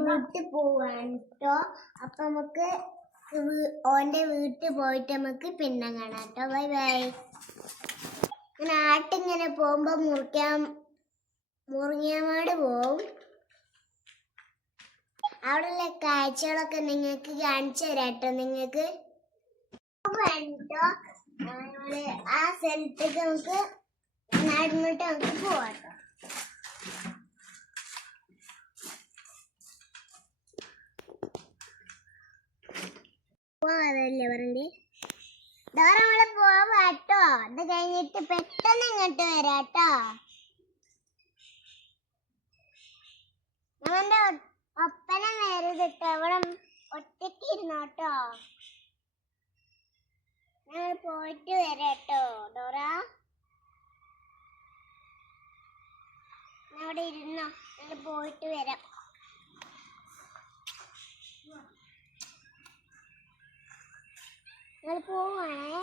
വീട്ടിൽ പോവാണ് കേട്ടോ. അപ്പൊ നമുക്ക് ഓന്റെ വീട്ടിൽ പോയിട്ട് നമുക്ക് പിന്നെ കാണാം കേട്ടോ. Bye bye. നാട്ടിങ്ങനെ പോകുമ്പോ മുറിങ്ങാമാട് പോവും. അവിടെയുള്ള കാഴ്ചകളൊക്കെ നിങ്ങൾക്ക് കാണിച്ചു തരാം കേട്ടോ. നിങ്ങൾക്ക് ആ സ്ഥലത്തേക്ക് നമുക്ക് നടന്നിട്ട് നമുക്ക് പോവാം കേട്ടോ. പോവാതല്ലേ പറഞ്ഞേ. ഇതോടെ നമ്മള് പോവാട്ടോ. ഇത് കഴിഞ്ഞിട്ട് പെട്ടെന്ന് ഇങ്ങോട്ട് വരാട്ടോ. ഞങ്ങളുടെ ഒപ്പന വരതിട്ടോ. ഇവിടെ ഒറ്റയ്ക്ക് ഇരുന്നോട്ടോ. ഞങ്ങൾ പോയിട്ട് വരാട്ടോ. ഡോറ അവിടെ ഇരുന്നോ. ഞങ്ങൾ പോയിട്ട് വരാം. ഞങ്ങൾ പോവാണേ.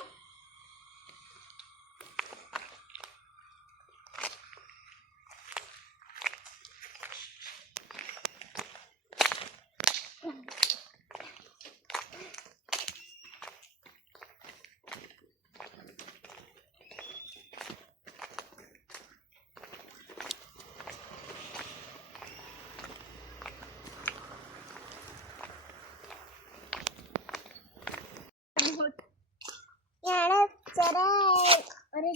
ഒരു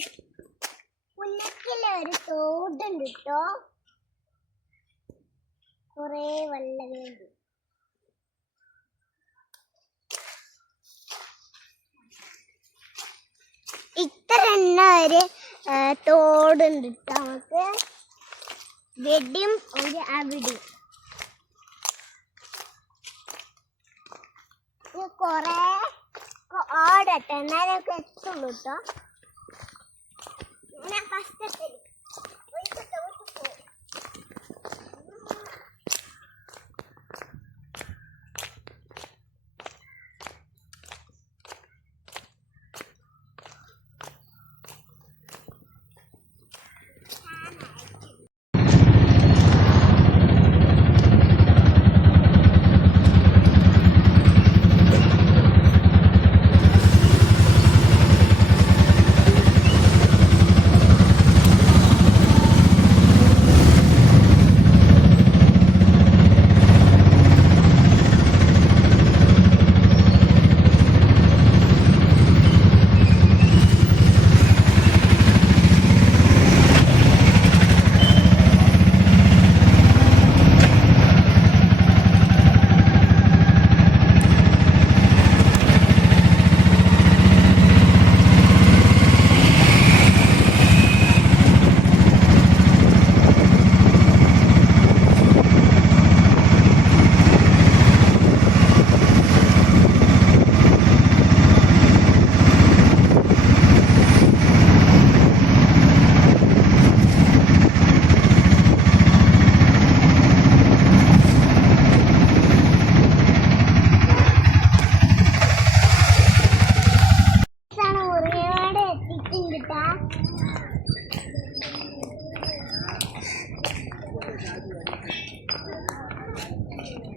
പുല്ലക്കിലെ ഒരു തോടുണ്ട് കേട്ടോ. കൊറേ വെള്ളങ്ങളുണ്ട്. ഇത്ര ഒരു തോടുണ്ട് കേട്ടോ. നമുക്ക് വെടിയും ഒരു അവിടെയും കൊറേ ഓടട്ടെ എന്നാലൊക്കെ എത്തുള്ളൂ കേട്ടോ. ഞാൻ ഫസ്റ്റ്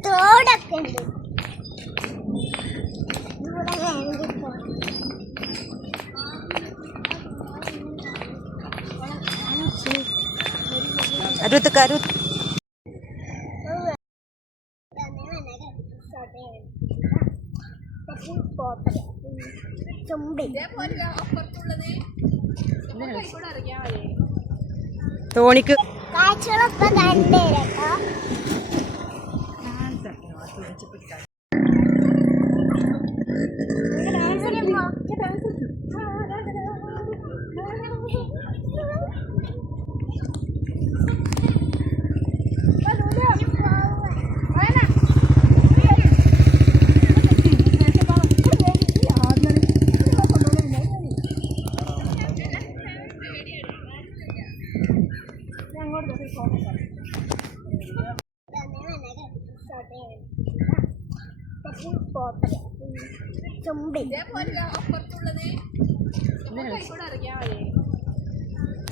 തോടൊക്കെ ഉണ്ട്. തോണിക്ക് കാഴ്ചകളൊക്കെ കണ്ടേരട്ടോ.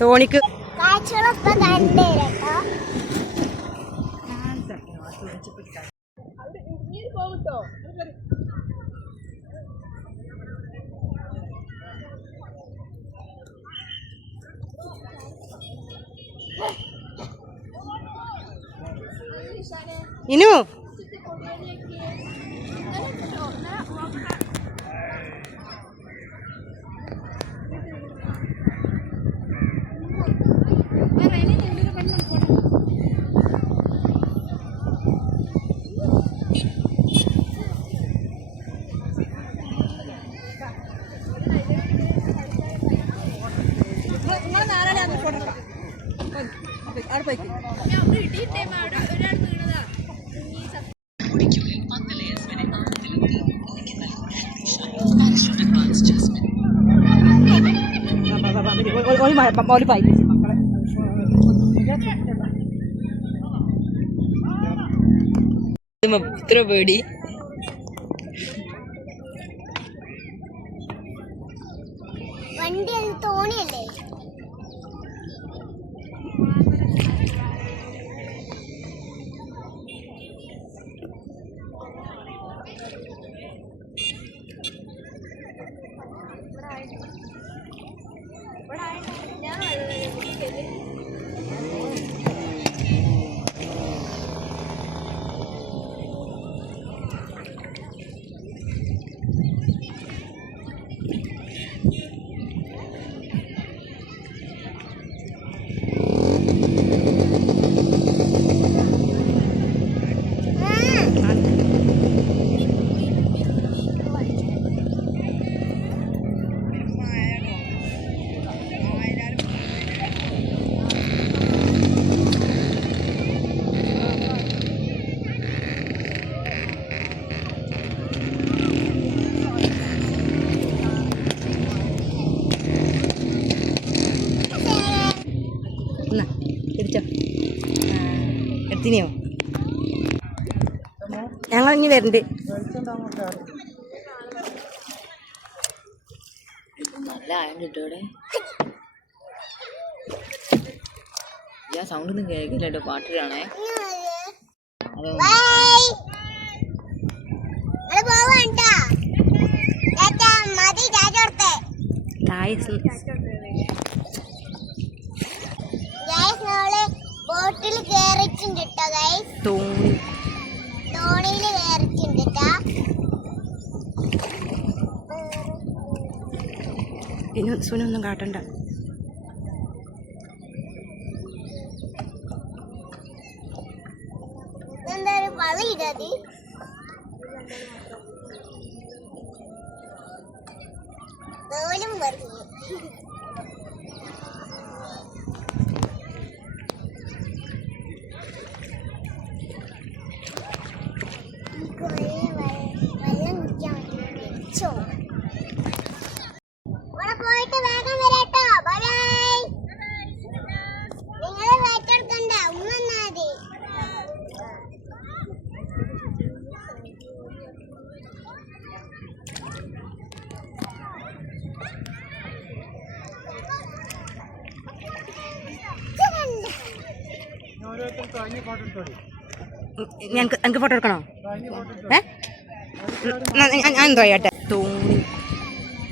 തോണിക്ക് കാഴ്ചകളൊക്കെ കണ്ടേരട്ടോ. ഇനു ഇത്ര പേടി വണ്ടി അത് തോണിയല്ലേ? എടുത്തിനിയോ? ഞങ്ങൾ ഇനി വരുന്നുണ്ട്. നല്ല ആയം കിട്ടൂടെ? ഞാൻ സൗണ്ട് ഒന്നും കേൾക്കില്ലട്ടോ, പാട്ടിലാണേ. ബോട്ടിൽ കേറിച്ചിട്ടുണ്ട് കേട്ടോ ഗൈസ്. തോണിയിൽ കേറിച്ചിട്ടുണ്ട് കേട്ടോ. ഇനി സുനൊന്നും കാട്ടണ്ട. എന്താ ഒരു പളിയിടത്? തോലും പറഞ്ഞു. വെള്ളം കുടിക്കാൻ വെച്ചോ. ഇവിടെ പോയിട്ട് വേഗം വരാട്ടോ. Bye bye. നിങ്ങൾ വേറ്റെടുക്കണ്ട, ഉമ്മ മതി. എനിക്ക് ഫോട്ടോ എടുക്കണോ? ഞാൻ എന്തോ ആട്ടെ.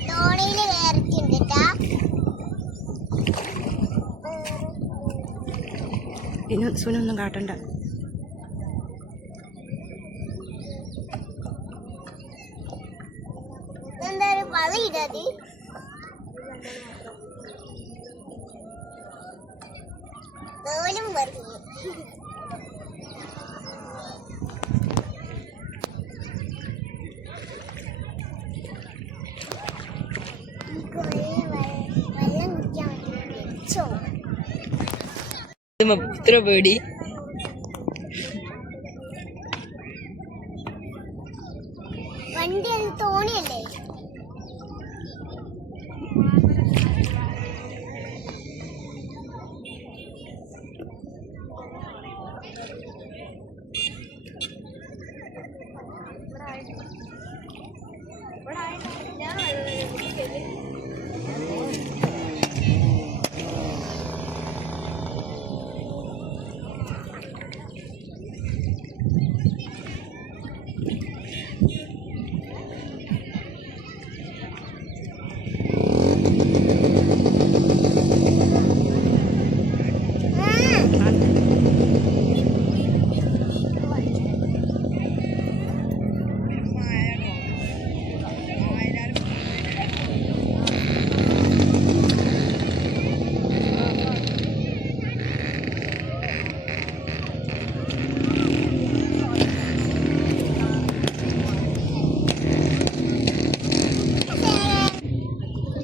തോണിയിൽ കയറിച്ചിട്ടുണ്ട്. ഇനി സുനൊന്നും കാട്ടണ്ട. എന്താ ഒരു പളിയിടത്? തോലും പറഞ്ഞു. വെള്ളം കുടിക്കാൻ വെച്ചോ. ഇത്ര പേടി? വണ്ടി അത് തോണിയല്ലേ?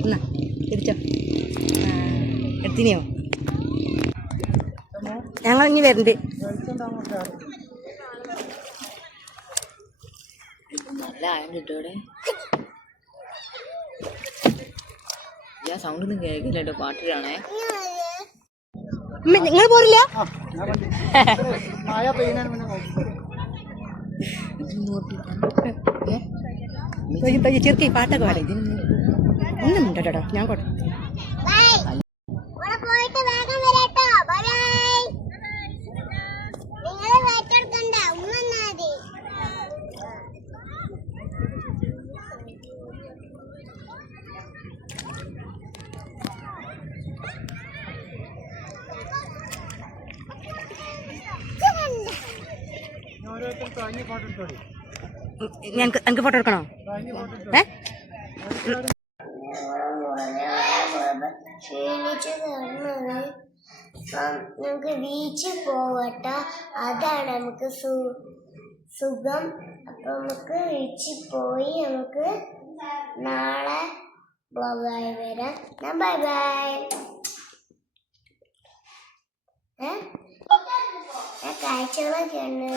എന്നാ തിരിച്ചോ. എടുത്തിനിയോ? ഞങ്ങൾ ഇനി വരുന്നുണ്ട്. നല്ല ആയം കിട്ടും ഞാൻ സൗണ്ട് ഒന്നും കേൾക്കില്ല കേട്ടോ പാട്ടിലാണേ. നിങ്ങൾ പോരില്ല? ചെറുക്കി പാട്ടൊക്കെ പാടി ഒന്നും ഉണ്ടോ ഞാൻ കൊടുത്തു. ഇവിടെ പോയിട്ട് വേഗം വരാട്ടോ. Bye bye. നിങ്ങളെ വെയിറ്റെടുക്കണ്ട, ഉമ്മ വന്നാ മതി. എനിക്ക് ഫോട്ടോ എടുക്കണോ? ക്ഷീണിച്ച് കിടന്നത്. അപ്പം നമുക്ക് ബീച്ചിൽ പോവട്ടോ. അതാണ് നമുക്ക് സുഖം. അപ്പം നമുക്ക് ബീച്ചിൽ പോയി നമുക്ക് നാളെ ബ്ലോഗായി വരാം. Bye bye. കാഴ്ചകളൊക്കെ ഉണ്ട്.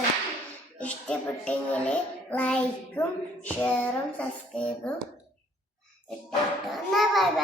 ഇഷ്ടപ്പെട്ടെങ്കിൽ ലൈക്കും ഷെയറും സബ്സ്ക്രൈബും ഇട്ടോ. Bye bye.